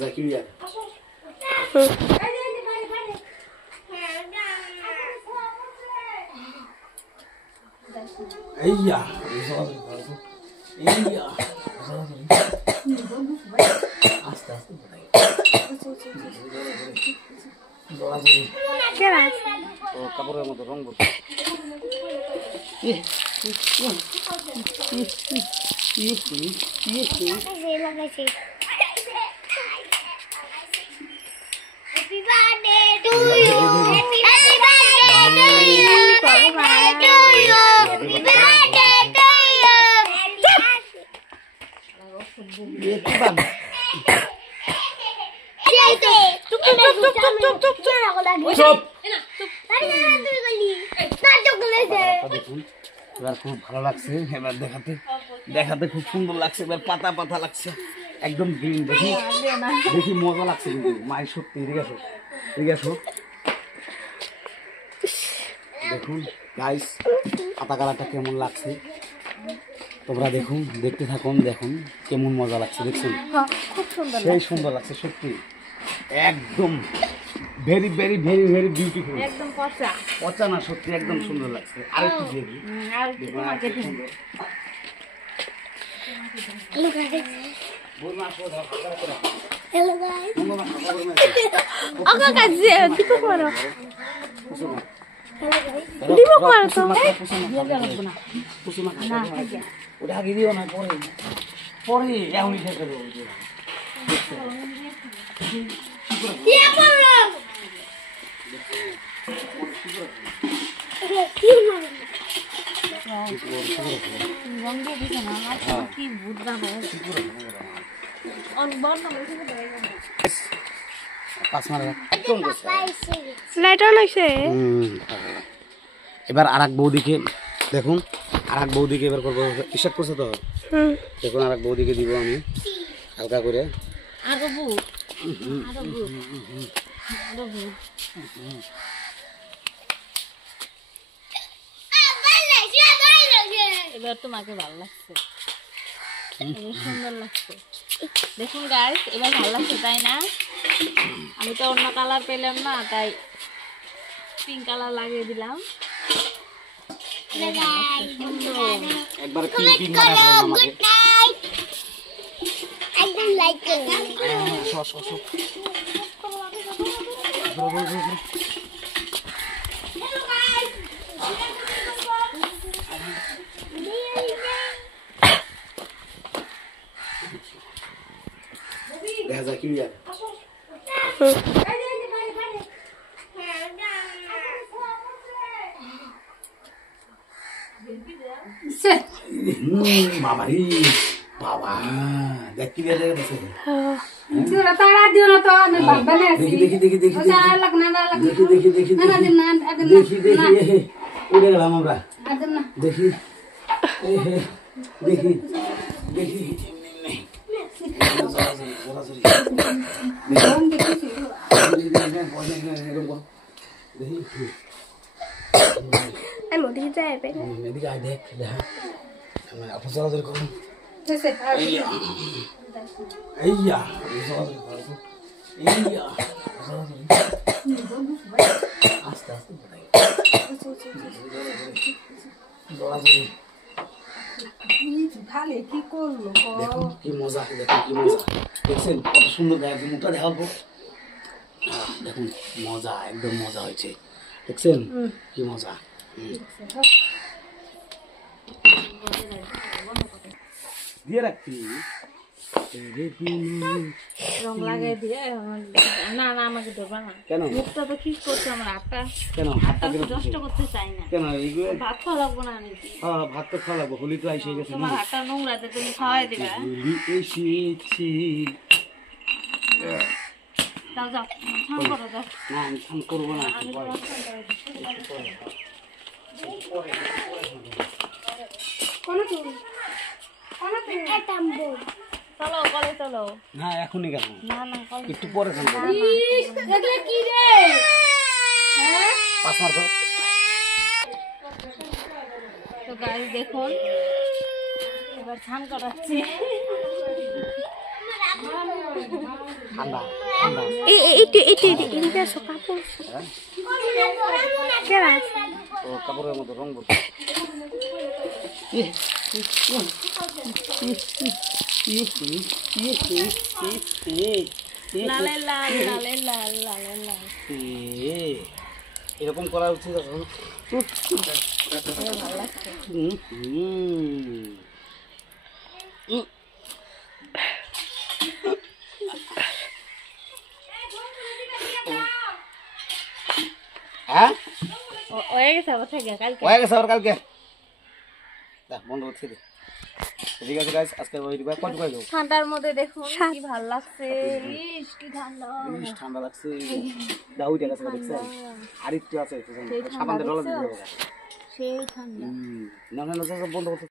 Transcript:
যায় কি ইয়ার এইয়া এইয়া আস্তে আস্তে কাপড়ের মতো রঙ করছে এবার খুব ভালো লাগছে এবার দেখাতে দেখাতে খুব সুন্দর লাগছে এবার পাতা পাতা লাগছে একদম গ্রিন দেখি দেখি মজা লাগছে কিন্তু মায়ের সত্যি ঠিক আছে দেখুন গাইস পাতা কালারটা কেমন লাগছে তোমরা দেখুন দেখতে থাকুন দেখুন কেমন মজা লাগছে দেখছেন খুব সুন্দর সেই সুন্দর লাগছে সত্যি একদম very very very very beautiful একদম পচা পচা না সত্যি একদম সুন্দর লাগছে আরেকটু দিয়ে দিই হ্যালো গাইস ওকা কাজে দিব করো দিব করো তো না ওটা আগে দিও না পরে পরে এমনি ঠেকে দেবো এবার আর এক বৌদিকে দেখুন আর এক বৌদিকে এবার করবো হিসাব করছে তো দেখুন আর এক বৌদিকে দিব আমি হালকা করে এবার তোমাকে ভালো লাগছে সুন্দর লাগছে দেখুন গাইস এবার ভালো লাগছে তাই না আমি তো অন্য কালার পেলাম না তাই পিঙ্ক কালার লাগিয়ে দিলাম একবার পিঙ্ক পিঙ্ক বানাই আমাকে একদম লাইক করুন দেখা যায় কি ইয়ার বাবারি বাবা দেখ কি দেখে দেখি দেখি দেখি দেখি দেখি উড়ে গেলাম আমরা দেখি দেখি দেখি আস্তে আস্তে কি করলো দেখুন কি মজা দেখুন কি মজা দেখছেন কত সুন্দর গায়ের মুখটা দেখাবো দেখুন মজা একদম মজা হয়েছে দেখছেন কি মজা দিয়ে রাখছি রং লাগাই দিয়ে না না আমাকে ধরবা না কেন মুখটা তো খিস করছে আমার হাতটা কেন হাতটা নষ্ট করতে চাই না কেন এইগুলো ভাত খাওয়া লাগবো না নাকি হ্যাঁ ভাত তো খাওয়া লাগবো হোলি তো এসে গেছে তোমার হাতটা নোংরাতে তুমি খাওয়াই দিবে হোলি এসেছি যাও যাও স্নান করো যাও না আমি স্নান করবো না চলো কলে চলো না এখনই কেন না না একটু পরে খান কি রে পাঁচ মার তো গাইস দেখুন এবার স্নান করাচ্ছি ঠান্ডা ঠান্ডা এটা সব কাপড় কেরা ও কাপড়ের মতো রং বল লালে লাল লালে লাল লালে লাল এরকম করা উচিত এখন ভালো লাগছে হ্যাঁ হয়ে গেছে আবার থেকে কালকে হয়ে গেছে আবার কালকে দেখ বন্ধ করছি দে ঠিক আছে গাইস আজকে ভিডিও কত করে দাও ঠান্ডার মধ্যে দেখুন কি ভালো লাগছে ইস কি ঠান্ডা ইস ঠান্ডা লাগছে দাও উঠে গেছে দেখছেন আর একটু আছে সাবান দিয়ে ডলা দিতে হবে সেই ঠান্ডা না না না বন্ধ করতে